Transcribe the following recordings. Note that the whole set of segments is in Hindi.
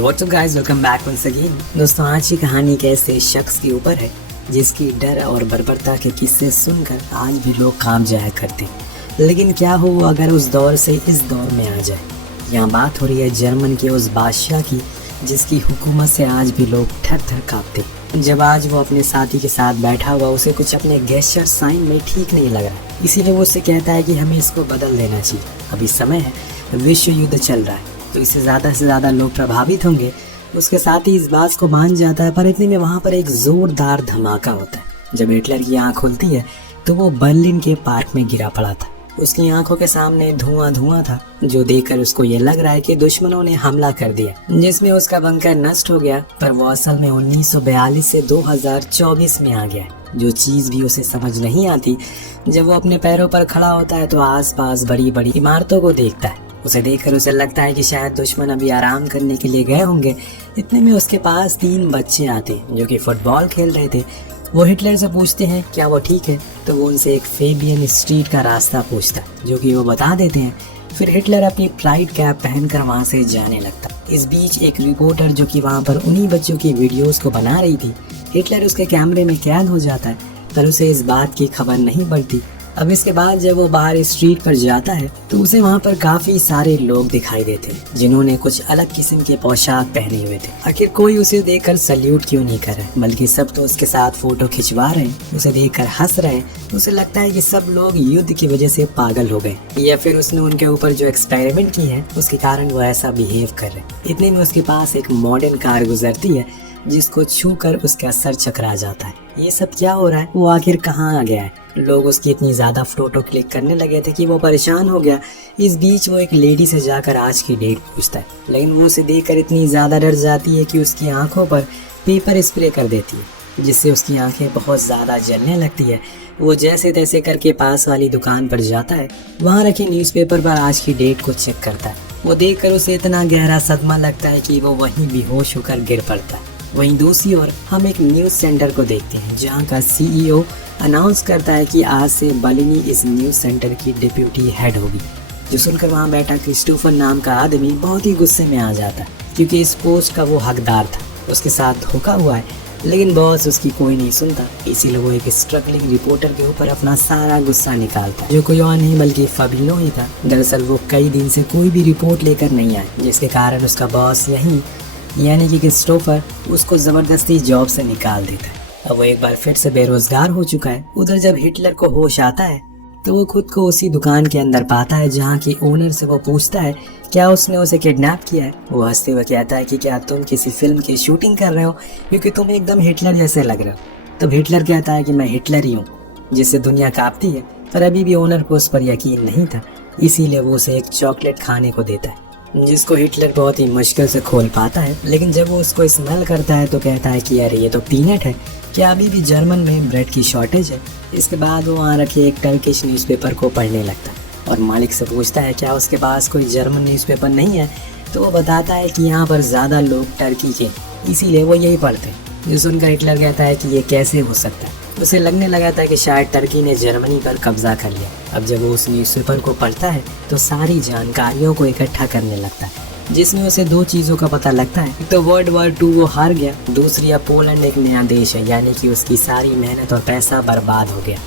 What's up guys, welcome back once again. दोस्तों, आज की कहानी एक ऐसे शख्स के ऊपर है जिसकी डर और बर्बरता के किस्से सुनकर आज भी लोग कांप जाया करते। लेकिन क्या हो अगर उस दौर से इस दौर में आ जाए। यहाँ बात हो रही है जर्मन के उस बादशाह की जिसकी हुकूमत से आज भी लोग थर थर कांपते। जब आज वो अपने साथी के साथ बैठा हुआ उसे कुछ अपने गेस्चर साइन में ठीक नहीं लग रहा, इसीलिए वो उससे कहता है कि हमें इसको बदल देना चाहिए। अभी समय है, विश्व युद्ध चल रहा है, तो इससे ज़्यादा लोग प्रभावित होंगे। उसके साथ ही इस बात को मान जाता है, पर इतने में वहाँ पर एक ज़ोरदार धमाका होता है। जब हिटलर की आँख खुलती है तो वो बर्लिन के पार्क में गिरा पड़ा था। उसकी आंखों के सामने धुआं था, जो देखकर उसको ये लग रहा है कि दुश्मनों ने हमला कर दिया, जिसमें उसका बंकर नष्ट हो गया। पर वो असल में 1942 से 2024 में आ गया। जो चीज़ भी उसे समझ नहीं आती, जब वो अपने पैरों पर खड़ा होता है तो आसपास बड़ी बड़ी इमारतों को देखता है। उसे देखकर उसे लगता है कि शायद दुश्मन अभी आराम करने के लिए गए होंगे। इतने में उसके पास 3 बच्चे आते हैं जो कि फुटबॉल खेल रहे थे। वो हिटलर से पूछते हैं क्या वो ठीक है, तो वो उनसे एक फेबियन स्ट्रीट का रास्ता पूछता है, जो कि वो बता देते हैं। फिर हिटलर अपनी प्राइड कैप पहनकर वहाँ से जाने लगता। इस बीच एक रिपोर्टर जो कि वहाँ पर उन्हीं बच्चों की वीडियोस को बना रही थी, हिटलर उसके कैमरे में कैद हो जाता है, पर उसे इस बात की खबर नहीं पड़ती। अब इसके बाद जब वो बाहर स्ट्रीट पर जाता है तो उसे वहाँ पर काफी सारे लोग दिखाई देते हैं जिन्होंने कुछ अलग किस्म के पोशाक पहने हुए थे। आखिर कोई उसे देखकर सल्यूट क्यों नहीं कर रहा, बल्कि सब तो उसके साथ फोटो खिंचवा रहे हैं, उसे देखकर हंस रहे हैं। उसे लगता है कि सब लोग युद्ध की वजह से पागल हो गए, या फिर उसने उनके ऊपर जो एक्सपेरिमेंट की है उसके कारण वो ऐसा बिहेव कर रहे हैं। इतने में उसके पास एक मॉडर्न कार गुजरती है जिसको छूकर उसका सर चकरा जाता है। ये सब क्या हो रहा है, वो आखिर कहाँ आ गया है। लोग उसकी इतनी ज़्यादा फोटो क्लिक करने लगे थे कि वो परेशान हो गया। इस बीच वो एक लेडी से जाकर आज की डेट पूछता है, लेकिन वो उसे देखकर इतनी ज़्यादा डर जाती है कि उसकी आंखों पर पेपर स्प्रे कर देती है, जिससे उसकी आंखें बहुत ज़्यादा जलने लगती है। वो जैसे तैसे करके पास वाली दुकान पर जाता है, वहाँ रखे न्यूज़पेपर पर आज की डेट को चेक करता है। वो देखकर उसे इतना गहरा सदमा लगता है कि वो वहीं बेहोश होकर गिर पड़ता है। वहीं दूसरी ओर हम एक न्यूज़ सेंटर को देखते हैं जहां का सीईओ अनाउंस करता है कि आज से बलिनी इस न्यूज़ सेंटर की डिप्यूटी हेड होगी। जो सुनकर वहां बैठा क्रिस्टोफर नाम का आदमी बहुत ही गुस्से में आ जाता है, क्योंकि इस पोस्ट का वो हकदार था। उसके साथ धोखा हुआ है, लेकिन बॉस उसकी कोई नहीं सुनता। इसीलिए वो एक स्ट्रगलिंग रिपोर्टर के ऊपर अपना सारा गुस्सा निकालता है, जो कोई और नहीं बल्कि फबिनो ही था। दरअसल वो कई दिन से कोई भी रिपोर्ट लेकर नहीं आए, जिसके कारण उसका बॉस यही यानी कि क्रिस्टोफर उसको ज़बरदस्ती जॉब से निकाल देता है। अब वो एक बार फिर से बेरोजगार हो चुका है। उधर जब हिटलर को होश आता है तो वो खुद को उसी दुकान के अंदर पाता है जहाँ की ओनर से वो पूछता है क्या उसने उसे किडनैप किया है। वो हंसते हुए कहता है कि क्या तुम किसी फिल्म की शूटिंग कर रहे हो, क्योंकि तुम एकदम हिटलर जैसे लग रहे हो। तब हिटलर कहता है कि मैं हिटलर ही हूँ, जिससे दुनिया कांपती है। पर अभी भी ओनर को उस पर यकीन नहीं था, इसीलिए वो उसे एक चॉकलेट खाने को देता है, जिसको हिटलर बहुत ही मुश्किल से खोल पाता है। लेकिन जब वो उसको स्मेल करता है तो कहता है कि यार ये तो पीनट है, क्या अभी भी जर्मन में ब्रेड की शॉर्टेज है। इसके बाद वो वहाँ रखे एक टर्किश न्यूज़पेपर को पढ़ने लगता है और मालिक से पूछता है क्या उसके पास कोई जर्मन न्यूज़पेपर नहीं है। तो वो बताता है कि यहाँ पर ज़्यादा लोग टर्की के, इसीलिए वो यही पढ़ते हैं। जो सुनकर हिटलर कहता है कि ये कैसे हो सकता है। उसे लगने लगा था कि शायद टर्की ने जर्मनी पर कब्जा कर लिया। अब जब वो उस न्यूज़पेपर को पढ़ता है तो सारी जानकारियों को इकट्ठा करने लगता है, जिसमें उसे 2 चीज़ों का पता लगता है। तो वर्ल्ड वॉर 2 वो हार गया, दूसरी अब पोलैंड एक नया देश है, यानी कि उसकी सारी मेहनत और पैसा बर्बाद हो गया।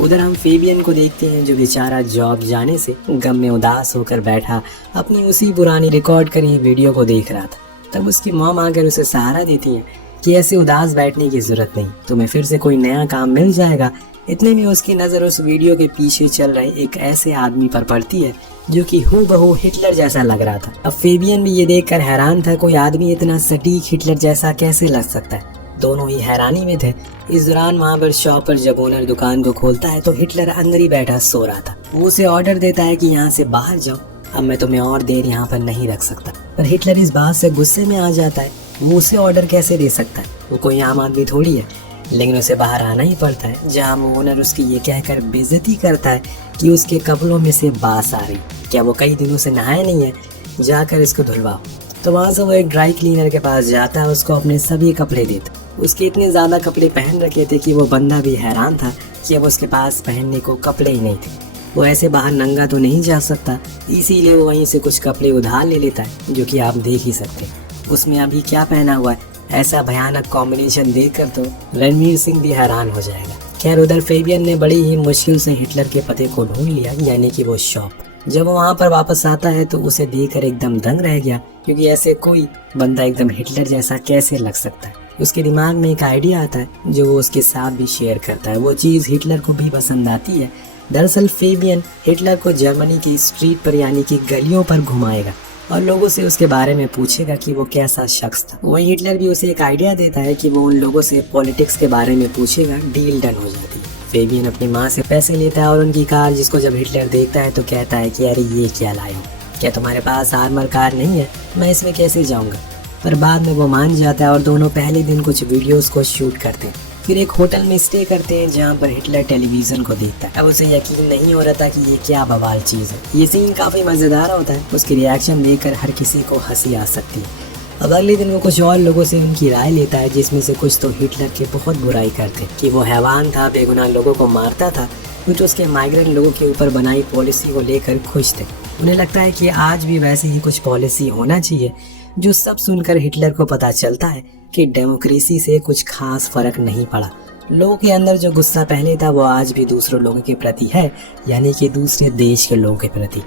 उधर हम फेबियन को देखते हैं जो बेचारा जॉब जाने से गम में उदास होकर बैठा अपनी उसी पुरानी रिकॉर्ड करी वीडियो को देख रहा था। तब उसकी मॉम आकर उसे सहारा देती है कि ऐसे उदास बैठने की जरूरत नहीं, तुम्हें फिर से कोई नया काम मिल जाएगा। इतने में उसकी नज़र उस वीडियो के पीछे चल रहे एक ऐसे आदमी पर पड़ती है जो कि हूबहू हिटलर जैसा लग रहा था। अब फेबियन भी ये देखकर हैरान था, कोई आदमी इतना सटीक हिटलर जैसा कैसे लग सकता है। दोनों ही हैरानी में थे। इस दौरान वहाँ पर शॉप पर जब ओनर दुकान को खोलता है तो हिटलर अंदर ही बैठा सो रहा था। वो उसे ऑर्डर देता है कि यहाँ से बाहर जाओ, अब मैं तुम्हें और देर यहाँ पर नहीं रख सकता। पर हिटलर इस बात से गुस्से में आ जाता है, वो उसे ऑर्डर कैसे दे सकता है, वो कोई आम आदमी थोड़ी है। लेकिन उसे बाहर आना ही पड़ता है, जहाँ वो ओनर उसकी ये कहकर बेइज्जती करता है कि उसके कपड़ों में से बास आ रही, क्या वो कई दिनों से नहाया नहीं है, जाकर इसको धुलवाओ। तो वहाँ से वो एक ड्राई क्लीनर के पास जाता है, उसको अपने सभी कपड़े देता। उसके इतने ज़्यादा कपड़े पहन रखे थे कि वो बंदा भी हैरान था कि अब उसके पास पहनने को कपड़े ही नहीं थे। वो ऐसे बाहर नंगा तो नहीं जा सकता, इसीलिए वो वहीं से कुछ कपड़े उधार ले लेता है, जो कि आप देख ही सकते हैं। उसमें अभी क्या पहना हुआ है। ऐसा भयानक कॉम्बिनेशन देखकर तो रणवीर सिंह भी हैरान हो जाएगा। खैर उधर फेबियन ने बड़ी ही मुश्किल से हिटलर के पते को ढूंढ लिया, यानी कि वो शॉप। जब वो वहाँ पर वापस आता है तो उसे देखकर एकदम दंग रह गया, क्योंकि ऐसे कोई बंदा एकदम हिटलर जैसा कैसे लग सकता है। उसके दिमाग में एक आइडिया आता है जो वो उसके साथ भी शेयर करता है। वो चीज़ हिटलर को भी पसंद आती है। दरअसल फेबियन हिटलर को जर्मनी की स्ट्रीट पर यानी कि गलियों पर घुमाएगा और लोगों से उसके बारे में पूछेगा कि वो कैसा शख्स था। वहीं हिटलर भी उसे एक आइडिया देता है कि वो उन लोगों से पॉलिटिक्स के बारे में पूछेगा। डील डन हो जाती है। फेबियन अपनी माँ से पैसे लेता है और उनकी कार, जिसको जब हिटलर देखता है तो कहता है कि अरे ये क्या लाए हो, क्या तुम्हारे पास आर्मर कार नहीं है, मैं इसमें कैसे जाऊँगा। पर बाद में वो मान जाता है और दोनों पहले दिन कुछ वीडियोस को शूट करते हैं। फिर एक होटल में स्टे करते हैं जहाँ पर हिटलर टेलीविज़न को देखता है। अब उसे यकीन नहीं हो रहा था कि ये क्या बवाल चीज़ है। ये सीन काफ़ी मज़ेदार होता है। उसकी रिएक्शन देखकर हर किसी को हंसी आ सकती है। अब अगले दिन वो कुछ और लोगों से उनकी राय लेता है, जिसमें से कुछ तो हिटलर की बहुत बुराई करते कि वो हैवान था, बेगुनाह लोगों को मारता था। कुछ उसके माइग्रेंट लोगों के ऊपर बनाई पॉलिसी को लेकर खुश थे। उन्हें लगता है कि आज भी वैसे ही कुछ पॉलिसी होना चाहिए। जो सब सुनकर हिटलर को पता चलता है कि डेमोक्रेसी से कुछ खास फर्क नहीं पड़ा। लोगों के अंदर जो गुस्सा पहले था वो आज भी दूसरों लोगों के प्रति है, यानी कि दूसरे देश के लोगों के प्रति।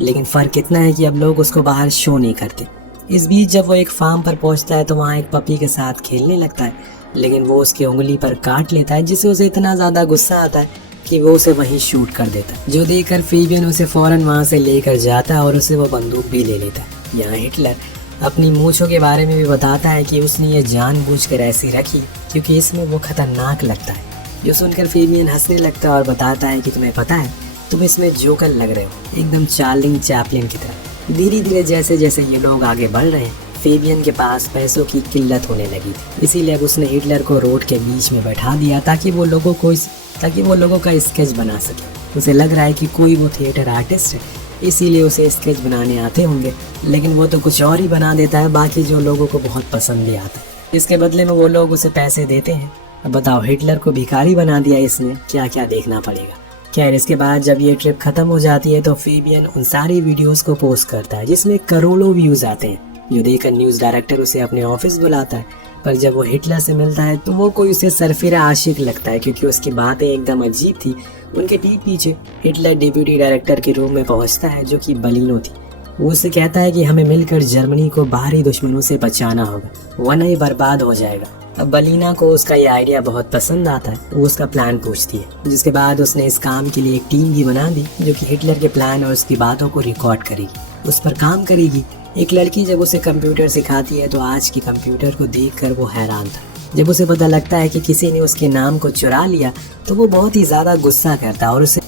लेकिन फ़र्क इतना है कि अब लोग उसको बाहर शो नहीं करते। इस बीच जब वो एक फार्म पर पहुंचता है तो वहाँ एक पपी के साथ खेलने लगता है, लेकिन वो उसकी उंगली पर काट लेता है, जिससे उसे इतना ज़्यादा गुस्सा आता है कि वो उसे वहीं शूट कर देता है। जो देखकर फेबियन उसे फ़ौरन वहाँ से लेकर जाता है और उसे वो बंदूक भी ले लेता है। यहाँ हिटलर अपनी मूंछों के बारे में भी बताता है कि उसने ये जानबूझकर ऐसी रखी क्योंकि इसमें वो खतरनाक लगता है। जो सुनकर फेबियन हंसने लगता है और बताता है कि तुम्हें पता है तुम इसमें जोकर लग रहे हो, एकदम चार्ली चैपलिन की तरह। धीरे धीरे जैसे जैसे ये लोग आगे बढ़ रहे हैं, फेबियन के पास पैसों की किल्लत होने लगी थी। इसीलिए अब उसने हिटलर को रोड के बीच में बैठा दिया ताकि वो लोगों का स्केच बना सके। उसे लग रहा है कि कोई वो थिएटर आर्टिस्ट है, इसीलिए उसे स्केच बनाने आते होंगे, लेकिन वो तो कुछ और ही बना देता है, बाकी जो लोगों को बहुत पसंद भी आता है। इसके बदले में वो लोग उसे पैसे देते हैं। अब बताओ, हिटलर को भिखारी बना दिया इसने, क्या क्या देखना पड़ेगा। खैर इसके बाद जब ये ट्रिप खत्म हो जाती है तो फेबियन उन सारी वीडियोस को पोस्ट करता है जिसमें करोड़ों व्यूज आते हैं। जो देखकर न्यूज़ डायरेक्टर उसे अपने ऑफिस बुलाता है। पर जब वो हिटलर से मिलता है तो वो कोई उसे सरफिरा आशिक लगता है, क्योंकि उसकी बातें एकदम अजीब थी। उनके ठीक पीछे हिटलर डिप्यूटी डायरेक्टर के रूम में पहुंचता है, जो कि बलिनो थी। वो उससे कहता है कि हमें मिलकर जर्मनी को बाहरी दुश्मनों से बचाना होगा, वरना ये बर्बाद हो जाएगा। अब बलिना को उसका ये आइडिया बहुत पसंद आता है। वो उसका प्लान पूछती है, जिसके बाद उसने इस काम के लिए एक टीम भी बना दी जो कि हिटलर के प्लान और उसकी बातों को रिकॉर्ड करेगी, उस पर काम करेगी। एक लड़की जब उसे कंप्यूटर सिखाती है तो आज के कंप्यूटर को देखकर वो हैरान था। जब उसे पता लगता है कि किसी ने उसके नाम को चुरा लिया तो वो बहुत ही ज़्यादा गुस्सा करता है और उसे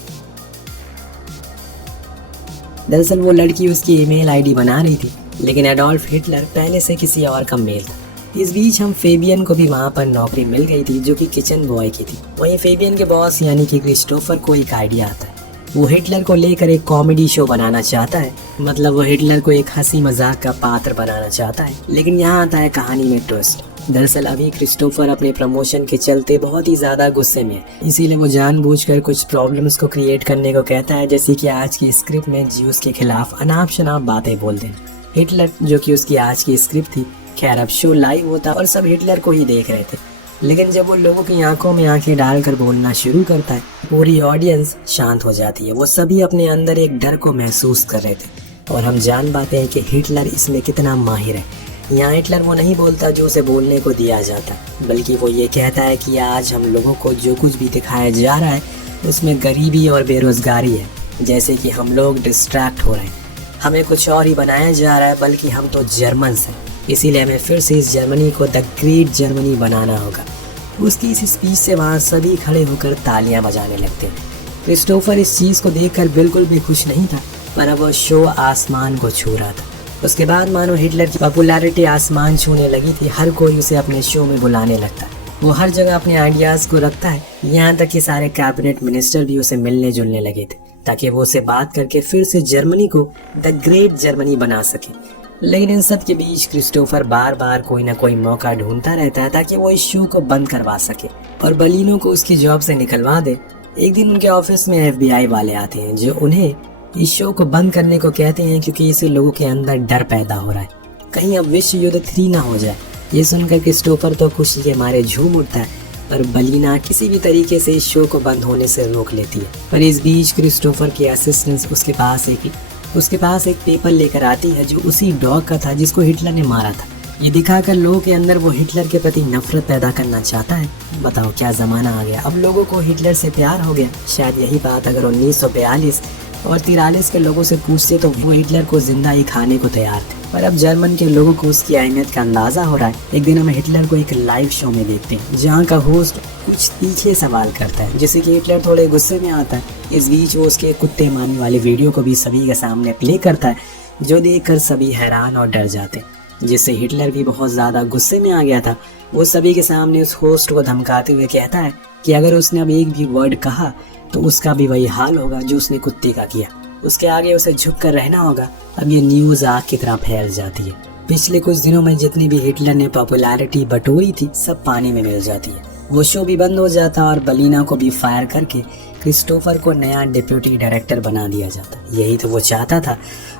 दरअसल वो लड़की उसकी ईमेल आईडी बना रही थी, लेकिन एडोल्फ हिटलर पहले से किसी और का मेल था। इस बीच हम फेबियन को भी वहाँ पर नौकरी मिल गई थी, जो कि किचन बॉय की थी। वहीं फेबियन के बॉस यानी कि क्रिस्टोफर को एक आइडिया आता है। वो हिटलर को लेकर एक कॉमेडी शो बनाना चाहता है, मतलब वो हिटलर को एक हंसी मजाक का पात्र बनाना चाहता है। लेकिन यहाँ आता है कहानी में ट्विस्ट। दरअसल अभी क्रिस्टोफर अपने प्रमोशन के चलते बहुत ही ज़्यादा गुस्से में है, इसीलिए वो जानबूझकर कुछ प्रॉब्लम्स को क्रिएट करने को कहता है, जैसे कि आज की स्क्रिप्ट में ज्यूस के खिलाफ अनाप शनाप बातें बोल देना। हिटलर, जो कि उसकी आज की स्क्रिप्ट थी। खैर अब शो लाइव होता और सब हिटलर को ही देख रहे थे, लेकिन जब वो लोगों की आंखों में आंखें डालकर बोलना शुरू करता है, पूरी ऑडियंस शांत हो जाती है। वो सभी अपने अंदर एक डर को महसूस कर रहे थे और हम जान पाते हैं कि हिटलर इसमें कितना माहिर है। यहाँ हिटलर वो नहीं बोलता जो उसे बोलने को दिया जाता, बल्कि वो ये कहता है कि आज हम लोगों को जो कुछ भी दिखाया जा रहा है उसमें गरीबी और बेरोजगारी है, जैसे कि हम लोग डिस्ट्रैक्ट हो रहे हैं, हमें कुछ और ही बनाया जा रहा है, बल्कि हम तो जर्मन्स हैं, इसीलिए हमें फिर से इस जर्मनी को द ग्रेट जर्मनी बनाना होगा। उसकी इस स्पीच से वहाँ सभी खड़े होकर तालियां बजाने लगते हैं। क्रिस्टोफर इस चीज़ को देखकर बिल्कुल भी खुश नहीं था, पर अब वो शो आसमान को छू रहा था। उसके बाद मानो हिटलर की पॉपुलैरिटी आसमान छूने लगी थी। हर कोई उसे अपने शो में बुलाने लगता है। वो हर जगह अपने आइडियाज़ को रखता है, यहाँ तक कि सारे कैबिनेट मिनिस्टर भी उसे मिलने जुलने लगे थे, ताकि वो उसे बात करके फिर से जर्मनी को द ग्रेट जर्मनी बना सके। लेकिन इन सब के बीच क्रिस्टोफर बार बार कोई ना कोई मौका ढूंढता रहता है ताकि वो इस शो को बंद करवा सके और बलिनो को उसकी जॉब से निकलवा दे। एक दिन उनके ऑफिस में FBI वाले आते हैं, जो उन्हें इस शो को बंद करने को कहते हैं, क्योंकि इससे लोगों के अंदर डर पैदा हो रहा है। कहीं अब विश्व युद्ध 3 ना हो जाए। ये सुनकर क्रिस्टोफर तो खुशी के मारे झूम उठता है, पर बलीना किसी भी तरीके से इस शो को बंद होने से रोक लेती है। पर इस बीच क्रिस्टोफर के असिस्टेंट उसके पास एक पेपर लेकर आती है जो उसी डॉग का था जिसको हिटलर ने मारा था। ये दिखाकर लोगों के अंदर वो हिटलर के प्रति नफरत पैदा करना चाहता है। बताओ क्या ज़माना आ गया, अब लोगों को हिटलर से प्यार हो गया। शायद यही बात अगर 1942 और 43 के लोगों से पूछते तो वो हिटलर को जिंदा ही खाने को तैयार थे। पर अब जर्मन के लोगों को उसकी अहमियत का अंदाज़ा हो रहा है। एक दिन हम हिटलर को एक लाइव शो में देखते हैं जहाँ का होस्ट कुछ तीखे सवाल करता है, जिससे कि हिटलर थोड़े गुस्से में आता है। इस बीच वो उसके कुत्ते मारने वाली वीडियो को भी सभी के सामने प्ले करता है, जो देखकर सभी हैरान और डर जाते हैं, जिससे हिटलर भी बहुत ज़्यादा गुस्से में आ गया था। वो सभी के सामने उस होस्ट को धमकाते हुए कहता है कि अगर उसने अब एक भी वर्ड कहा तो उसका भी वही हाल होगा जो उसने कुत्ते का किया। उसके आगे उसे झुक कर रहना होगा। अब ये न्यूज़ आग की तरह फैल जाती है। पिछले कुछ दिनों में जितनी भी हिटलर ने पॉपुलैरिटी बटोरी थी सब पानी में मिल जाती है। वो शो भी बंद हो जाता और बलीना को भी फायर करके क्रिस्टोफर को नया डिप्यूटी डायरेक्टर बना दिया जाता। यही तो वो चाहता था।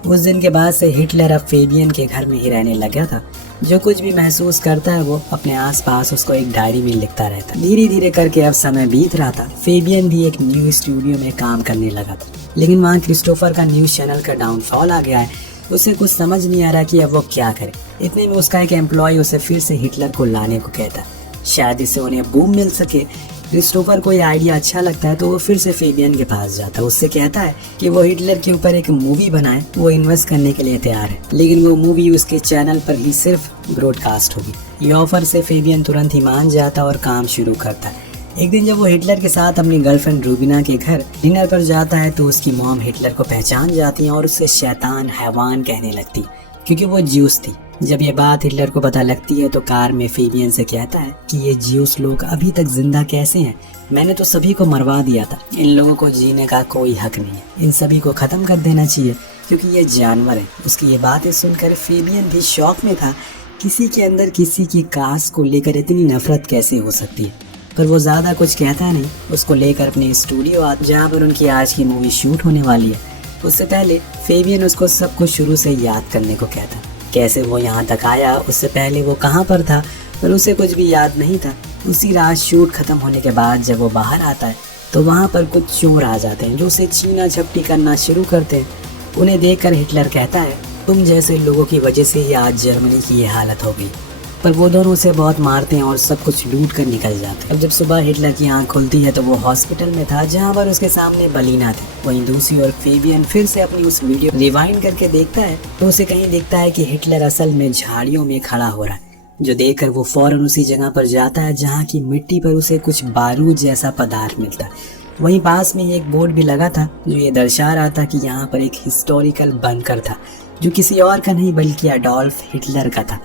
उस दिन के बाद से हिटलर अब फेबियन के घर में ही रहने लगा था। जो कुछ भी महसूस करता है वो अपने आसपास उसको एक डायरी में लिखता रहता। धीरे धीरे करके अब समय बीत रहा था। फेबियन भी एक न्यूज़ स्टूडियो में काम करने लगा था, लेकिन वहाँ क्रिस्टोफर का न्यूज़ चैनल का डाउनफॉल आ गया है। उसे कुछ समझ नहीं आ रहा कि अब वो क्या करे। इतने में उसका एक एम्प्लॉय उसे फिर से हिटलर को लाने को कहता है, शायद इससे उन्हें बूम मिल सके। क्रिस्टोफर को यह आइडिया अच्छा लगता है तो वो फिर से फेबियन के पास जाता है। उससे कहता है कि वो हिटलर के ऊपर एक मूवी बनाए, वो इन्वेस्ट करने के लिए तैयार है, लेकिन वो मूवी उसके चैनल पर ही सिर्फ ब्रॉडकास्ट होगी। ये ऑफर से फेबियन तुरंत ही मान जाता और काम शुरू करता है। एक दिन जब वो हिटलर के साथ अपनी गर्लफ्रेंड रूबिना के घर डिनर पर जाता है तो उसकी मॉम हिटलर को पहचान जाती है और उससे शैतान हैवान कहने लगती है, क्योंकि वो ज्यूस थी। जब ये बात हिटलर को पता लगती है तो कार में फेबियन से कहता है कि ये ज्यूस लोग अभी तक जिंदा कैसे हैं, मैंने तो सभी को मरवा दिया था। इन लोगों को जीने का कोई हक नहीं है, इन सभी को ख़त्म कर देना चाहिए क्योंकि ये जानवर है। उसकी ये बातें सुनकर फेबियन भी शौक में था। किसी के अंदर किसी की कास्ट को लेकर इतनी नफरत कैसे हो सकती है, पर वो ज़्यादा कुछ कहता नहीं। उसको लेकर अपने स्टूडियो आता जहाँ पर उनकी आज की मूवी शूट होने वाली है। उससे पहले फेबियन उसको सब कुछ शुरू से याद करने को कहता, कैसे वो यहाँ तक आया, उससे पहले वो कहाँ पर था, पर उसे कुछ भी याद नहीं था। उसी रात शूट खत्म होने के बाद जब वो बाहर आता है तो वहाँ पर कुछ चोर आ जाते हैं जो उसे छीना झपटी करना शुरू करते हैं। उन्हें देखकर हिटलर कहता है, तुम जैसे लोगों की वजह से ही आज जर्मनी की ये हालत हो गई। पर वो दोनों उसे बहुत मारते हैं और सब कुछ लूट कर निकल जाते हैं। अब जब सुबह हिटलर की आंख खुलती है तो वो हॉस्पिटल में था जहाँ पर उसके सामने बलीना थी। वहीं दूसरी ओर फेबियन फिर से अपनी उस वीडियो रिवाइंड करके देखता है तो उसे कहीं दिखता है कि हिटलर असल में झाड़ियों में खड़ा हो रहा है, जो देखकर वो फौरन उसी जगह पर जाता है जहाँ की मिट्टी पर उसे कुछ बारूद जैसा पदार्थ मिलता है। वहीं पास में एक बोर्ड भी लगा था जो ये दर्शा रहा था कि यहाँ पर एक हिस्टोरिकल बंकर था जो किसी और का नहीं बल्कि एडोल्फ हिटलर का था।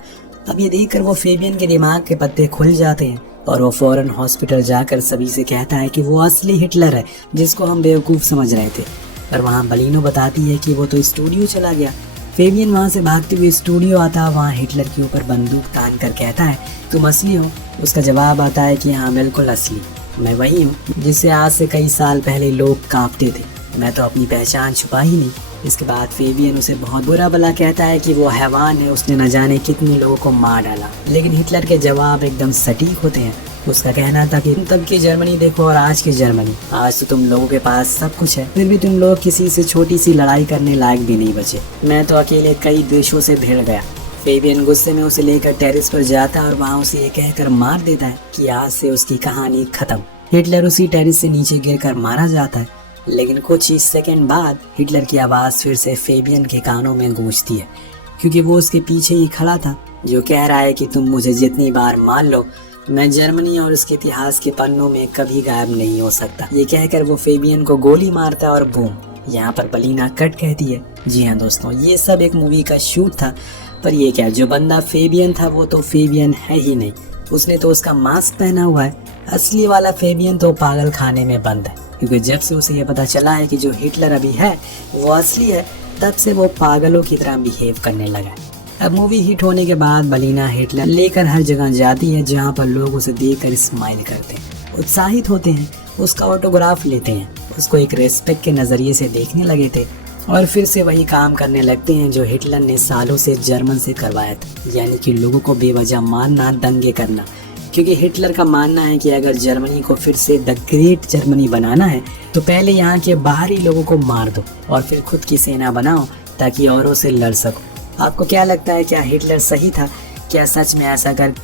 अब ये देखकर वो फेबियन के दिमाग के पत्ते खुल जाते हैं और वो फौरन हॉस्पिटल जाकर सभी से कहता है कि वो असली हिटलर है जिसको हम बेवकूफ़ समझ रहे थे। पर वहाँ बलीनो बताती है कि वो तो स्टूडियो चला गया। फेबियन वहाँ से भागते हुए स्टूडियो आता, वहाँ हिटलर के ऊपर बंदूक तान कर कहता है, तुम असली हो? उसका जवाब आता है कि हाँ बिल्कुल असली, मैं वही हूँ जिससे आज से कई साल पहले लोग कांपते थे। मैं तो अपनी पहचान छुपा ही नहीं। इसके बाद फेबियन उसे बहुत बुरा भला कहता है कि वो हैवान है, उसने न जाने कितने लोगों को मार डाला। लेकिन हिटलर के जवाब एकदम सटीक होते हैं। उसका कहना था कि तब की जर्मनी देखो और आज की जर्मनी, आज तो तुम लोगों के पास सब कुछ है, फिर भी तुम लोग किसी से छोटी सी लड़ाई करने लायक भी नहीं बचे। मैं तो अकेले कई देशों से भिड़ गया। फेबियन गुस्से में उसे लेकर टेरिस पर जाता है और वहाँ उसे ये कहकर मार देता है कि आज से उसकी कहानी खत्म। हिटलर उसी टेरिस से नीचे गिरकर मारा जाता है। लेकिन कुछ ही सेकंड बाद हिटलर की आवाज़ फिर से फेबियन के कानों में गूंजती है, क्योंकि वो उसके पीछे ही खड़ा था, जो कह रहा है कि तुम मुझे जितनी बार मान लो, मैं जर्मनी और उसके इतिहास के पन्नों में कभी गायब नहीं हो सकता। ये कहकर वो फेबियन को गोली मारता है और बूम, यहाँ पर बलीना कट कहती है। जी हाँ दोस्तों, ये सब एक मूवी का शूट था। पर ये क्या, जो बंदा फेबियन था वो तो फेबियन है ही नहीं, उसने तो उसका मास्क पहना हुआ है। असली वाला फेबियन तो पागल खाने में बंद है, क्योंकि जब से उसे ये पता चला है कि जो हिटलर अभी है वो असली है, तब से वो पागलों की तरह बिहेव करने लगा है। अब मूवी हिट होने के बाद बलीना हिटलर लेकर हर जगह जाती है जहाँ पर लोग उसे देखकर स्माइल करते हैं, उत्साहित होते हैं, उसका ऑटोग्राफ लेते हैं, उसको एक रेस्पेक्ट के नज़रिए से देखने लगे थे। और फिर से वही काम करने लगते हैं जो हिटलर ने सालों से जर्मन से करवाया था, यानी कि लोगों को बेवजह मारना, दंगे करना। क्योंकि हिटलर का मानना है कि अगर जर्मनी को फिर से द ग्रेट जर्मनी बनाना है तो पहले यहाँ के बाहरी लोगों को मार दो और फिर खुद की सेना बनाओ ताकि औरों से लड़ सको। आपको क्या लगता है, क्या हिटलर सही था? क्या सच में ऐसा कर